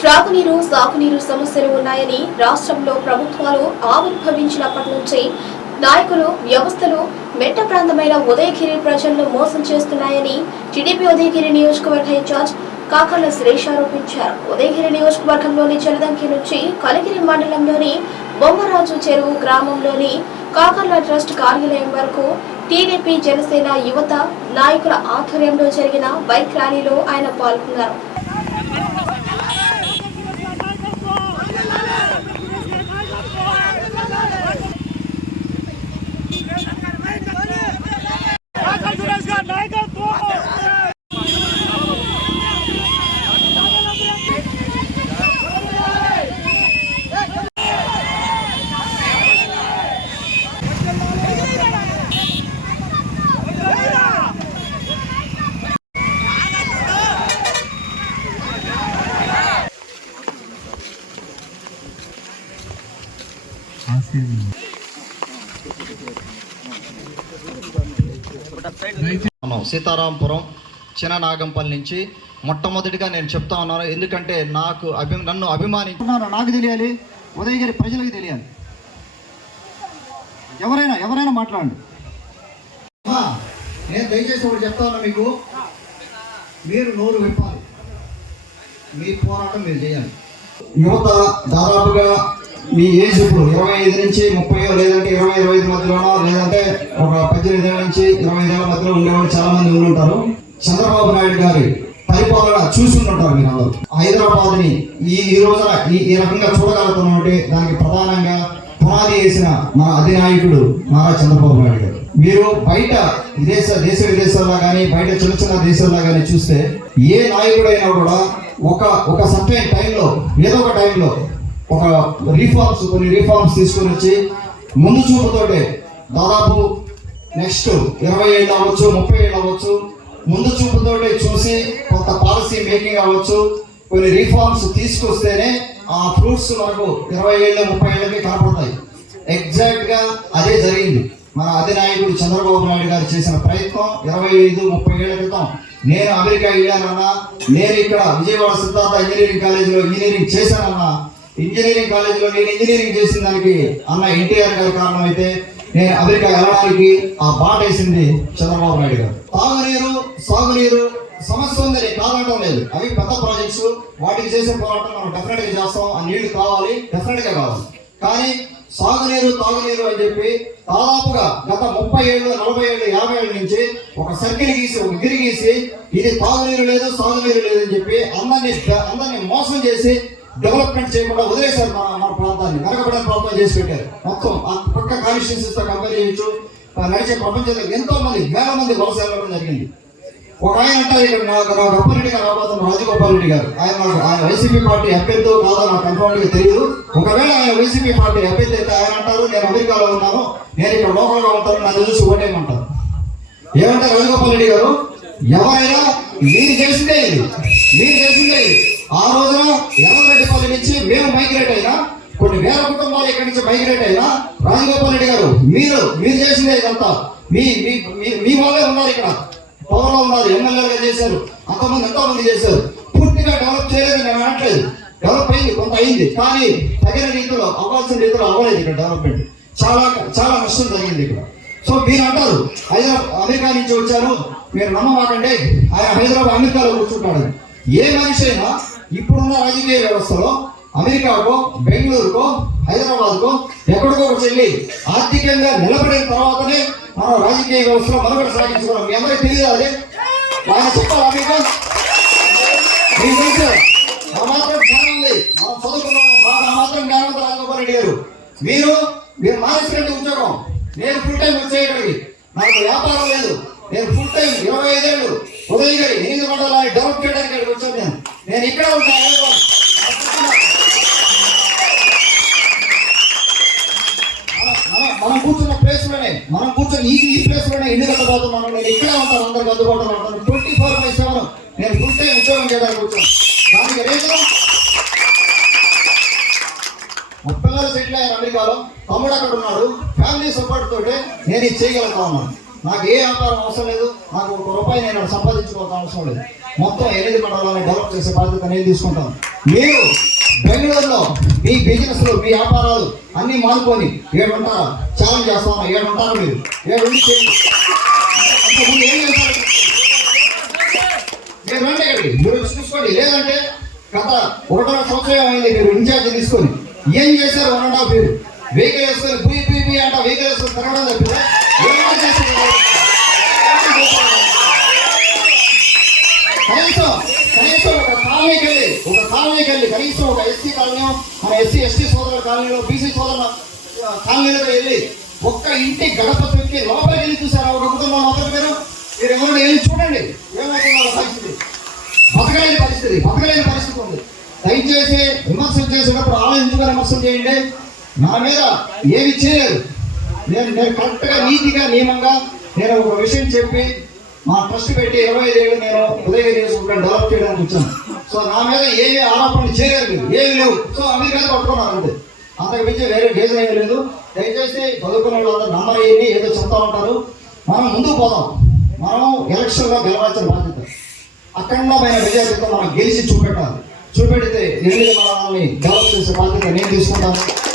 త్రాగునీరు సాగునీరు సమస్యలు ఉన్నాయని రాష్ట్రంలో ప్రభుత్వాలు ఆవిర్భవించినప్పటి నుంచి నాయకులు వ్యవస్థలు మెట్ట ప్రాంతమైన ఉదయగిరి ప్రజలను మోసం చేస్తున్నాయని టీడీపీ ఉదయగిరి నియోజకవర్గ ఇన్ఛార్జ్ కాకర్ల సురేష్ ఆరోపించారు. ఉదయగిరి నియోజకవర్గంలోని జలదంకి నుంచి కలిగిరి మండలంలోని బొమ్మరాజు చెరువు గ్రామంలోని కాకర్ల ట్రస్ట్ కార్యాలయం వరకు టీడీపీ జనసేన యువత నాయకుల ఆధ్వర్యంలో జరిగిన బైక్ ర్యాలీలో ఆయన పాల్గొన్నారు. సీతారాంపురం చిన్న నాగంపల్లి నుంచి మొట్టమొదటిగా నేను చెప్తా ఉన్నాను. ఎందుకంటే నాకు అభి నన్ను అభిమానించున్నాను నాకు తెలియాలి. ఉదయగిరి ప్రజలకు తెలియాలి. ఎవరైనా ఎవరైనా మాట్లాడండి. నేను దయచేసి ఒకటి చెప్తా ఉన్నా మీకు. మీరు నోరు విప్పాలి. మీ పోరాటం మీరు చేయాలి. యువత దాదాపుగా మీ ఏజ్ ఇప్పుడు ఇరవై ఐదు నుంచి ముప్పై లేదంటే ఇరవై ఇరవై ఐదు మధ్యలోనో లేదంటే ఒక పద్దెనిమిది ఏళ్ళ నుంచి ఇరవై ఐదేళ్ళ మధ్యలో ఉండేవాళ్ళు చాలా మంది ఉండుంటారు. చంద్రబాబు నాయుడు గారి పరిపాలన చూసుకుంటుంటారు మీరు అందరూ హైదరాబాద్ని ఈ ఈ రోజున ఈ ఈ రకంగా చూడగలుగుతున్నామంటే దానికి ప్రధానంగా పునాది వేసిన మన అధినాయకుడు నారా చంద్రబాబు నాయుడు గారు. మీరు బయట విదేశ దేశ విదేశాల్లో కానీ బయట చిన్న చిన్న దేశాల్లో కానీ చూస్తే ఏ నాయకుడైనా కూడా ఒక ఒక సర్టైన్ టైంలో ఏదో ఒక టైంలో ఒక రీఫార్మ్స్ కొన్ని రీఫార్మ్స్ తీసుకొని వచ్చి ముందు చూపుతోటే దాదాపు నెక్స్ట్ ఇరవై ఏళ్ళు అవ్వచ్చు ముప్పై ఏళ్ళు అవ్వచ్చు. ముందు చూపుతోటే చూసి కొంత పాలసీ మేకింగ్ అవ్వచ్చు. కొన్ని రీఫార్మ్స్ తీసుకొస్తేనే ఆ ఫ్రూట్స్ మనకు ఇరవై ఏళ్ళ ముప్పై ఏళ్ళకి కనపడతాయి. ఎగ్జాక్ట్గా అదే జరిగింది. మన అధినాయకుడు చంద్రబాబు నాయుడు గారు చేసిన ప్రయత్నం ఇరవై ఐదు ముప్పై ఏళ్ళ క్రితం. నేను అమెరికా వెళ్ళానన్నా నేను ఇక్కడ విజయవాడ సిద్ధార్థ ఇంజనీరింగ్ కాలేజీలో ఇంజనీరింగ్ చేశానన్నా ఇంజనీరింగ్ కాలేజీలో నేను ఇంజనీరింగ్ చేసిన దానికి అన్న ఎన్టీఆర్ గారు కారణం అయితే నేను అమెరికా వెళ్ళడానికి ఆ బాట వేసింది చంద్రబాబు నాయుడు గారు. తాగునీరు సాగునీరు సమస్య ఉందని కాదనడం లేదు. అవి పెద్ద ప్రాజెక్ట్స్ వాటికి చేసే పోరాటం మనం డెఫినెట్గా చేస్తాం. ఆ నీళ్ళు కావాలి డెఫినెట్గా కావాలి. కానీ సాగునీరు తాగునీరు అని చెప్పి దాదాపుగా గత ముప్పై ఏళ్ళు నలభై ఏళ్ళు యాభై ఏళ్ళ నుంచి ఒక సర్కిల్ గీసి ఒక గిరి గీసి ఇది తాగునీరు లేదు సాగునీరు లేదు అని చెప్పి అందరినీ అందరినీ మోసం చేసి డెవలప్మెంట్ చేయకుండా వదిలేశారు మన మన ప్రాంతాన్ని. వెనకబడిన ప్రాంతం చేసి పెట్టారు. మొత్తం ఆ పక్క కాన్స్టిట్యూన్సీస్తో కంపేర్ చేయొచ్చు. ఆ నడిచే ప్రపంచంలో ఎంతో మంది వేల మంది వలస వెళ్ళడం జరిగింది. ఒక ఆయన అంటారు ఇక్కడ నాకు నాకు అప్పారెడ్డి రాబోతున్న రాజగోపాల్ రెడ్డి గారు. ఆయన ఆయన వైసీపీ పార్టీ అభ్యర్థి కాదో నాకు కన్ఫర్మ్గా తెలియదు ఒకవేళ ఆయన వైసీపీ పార్టీ అభ్యర్థి అయితే ఆయన అంటారు నేను అమెరికాలో ఉన్నాను నేను ఇక్కడ లోకల్గా ఉంటాను నన్ను చూసి ఓటేయమంటారు ఏమంటారు రాజగోపాల్ రెడ్డి గారు? ఎవరైనా మీరు చేసిందే ఇది. మీరు చేసిందే ఇది. ఆ రోజున ఎర్రగడ్డిపల్లి నుంచి మేము మైగ్రేట్ అయినా కొన్ని వేల కుటుంబాలు ఇక్కడి నుంచి మైగ్రేట్ అయినా రాజగోపాల్ రెడ్డి గారు మీరు మీరు చేసిందే ఇదంతా. మీ మీ మీ వాళ్ళే ఉన్నారు ఇక్కడ. పవర్లో ఉన్నారు ఎమ్మెల్యేలుగా చేశారు అంతమంది ఎంతోమంది చేశారు. పూర్తిగా డెవలప్ చేయలేదు నేను అనట్లేదు. డెవలప్ అయింది కొంత అయింది. కానీ తగిన రీతిలో అవ్వాల్సిన రీతిలో అవ్వలేదు ఇక్కడ డెవలప్మెంట్ చాలా చాలా నష్టం జరిగింది ఇక్కడ. సో మీరు అంటారు హైదరాబాద్ అమెరికా నుంచి వచ్చారు. మీరు నమ్మమాకండి. ఆయన హైదరాబాద్ అమెరికాలో కూర్చుంటాడు ఏ మనిషి అయినా ఇప్పుడున్న రాజకీయ వ్యవస్థలో అమెరికాకో బెంగళూరుకో హైదరాబాద్కో ఎక్కడికో వెళ్ళి ఆర్థికంగా నిలబడిన తర్వాతనే మనం రాజకీయ వ్యవస్థలో మనుగడ సాగించుకున్నాం మీ అందరికీ తెలియాలి. ఆయన చెప్పాలి మీకు మీకు తెలుసు ఆ మాత్రం జ్ఞానం ఉంది. మనం చదువుకున్నాం మాకు ఆ మాత్రం జ్ఞానంతో ఉంది రాజగోపాల్ రెడ్డి గారు. మీరు మీరు మానేసినట్టు ఉద్యోగం. నేను ఫుల్ టైం వచ్చేయగలిగి. నాకు వ్యాపారం లేదు. నేను ఫుల్ టైం ఇరవై ఐదేళ్ళు ఉదయగిరి నీళ్ళు మండలాన్ని డౌట్ చేయడానికి ఇక్కడికి వచ్చాను నేను. నేను ఇక్కడ ఉంటాను మనం కూర్చున్న ప్లేస్లోనే మనం కూర్చున్న ఈ ఈ ప్లేస్లోనే ఎన్ని మనం నేను ఇక్కడే ఉంటాను అందరికి అందుబాటులో ఉంటాను ట్వంటీ ఫోర్ బై సెవెన్ నేను ఫుల్ టైం ఉద్యోగం చేయడానికి వచ్చాను దానికి రీజన్ మా పిల్లలు సెటిల్ అయ్యారు అమెరికాలో. తమ్ముడు అక్కడ ఉన్నాడు. ఫ్యామిలీ సపోర్ట్ తోటి నేను ఇది చేయగలుగుతా ఉన్నాను. నాకు ఏ వ్యాపారం అవసరం లేదు. నాకు ఒక రూపాయి నేను సంపాదించుకోవాల్సిన అవసరం లేదు. మొత్తం ఎనిమిది మండలాన్ని డెవలప్ చేసే బాధ్యత నేను తీసుకుంటాను. మీరు బెంగళూరులో మీ బిజినెస్లు మీ వ్యాపారాలు అన్నీ మానుకొని ఏమంటారా ఛాలెంజ్ చేస్తాను ఏడు మీరు? ఏడు చేయండి. అంతకుముందు ఏం చేస్తారు మీరు రండి ఇక్కడికి. మీరు చూసుకోండి. లేదంటే గత ఒకటో సంవత్సరం అయింది మీరు ఇన్ఛార్జ్ తీసుకొని ఏం చేశారు? One and half year. Vehicle వేసుకొని పుయ్యి పుయ్యి అంట వెహికల్ వేసుకొని తిరగడం తప్పితే కాలనీకి వెళ్ళి కనీసం ఒక ఎస్సీ కాలనీ మన ఎస్సీ ఎస్టీ సోదరుల కాలనీలో బీసీ సోదరుల ఆ, కాలనీలో వెళ్ళి ఒక్క ఇంటి గడప తొక్కి లోపలికి వెళ్ళి చూసారా ఒక కుటుంబం లోపలికి మీరు మీరు ఎవరైనా వెళ్ళి చూడండి. ఏమవుతుంది పరిస్థితి? బతకలేని పరిస్థితి బతకలేని పరిస్థితి ఉంది. దయచేసి విమర్శలు చేసేటప్పుడు ఆలోచించుకొని విమర్శలు చేయండి. నా మీద ఏమి చేయలేదు. నేను నేను కరెక్ట్గా నీతిగా నియమంగా నేను ఒక విషయం చెప్పి మా ట్రస్ట్ పెట్టి ఇరవై ఐదు ఏళ్ళు నేను ఉదయగిరి నియోజకవర్గం డెవలప్ చేయడానికి వచ్చాను. సో నా మీద ఏమి ఆరోపణలు చేయలేదు మీరు ఏమి లేవు. సో అమెరికా పట్టుకున్నారు అంతే. అంతకు మించి వేరే రీజన్ ఏమీ లేదు. దయచేసి చదువుకున్న వాళ్ళందరూ నంబర్ ఏమి ఏదో చెప్తా ఉంటారు. మనం ముందుకు పోదాం. మనం ఎలక్షన్లో గెలవాల్సిన బాధ్యత. అఖండమైన విజయాలతో మనం గెలిచి చూపెట్టాలి. చూపెడితే ఎనిమిది మనల్ని డెవలప్ చేసే బాధ్యత నేను తీసుకుంటాను.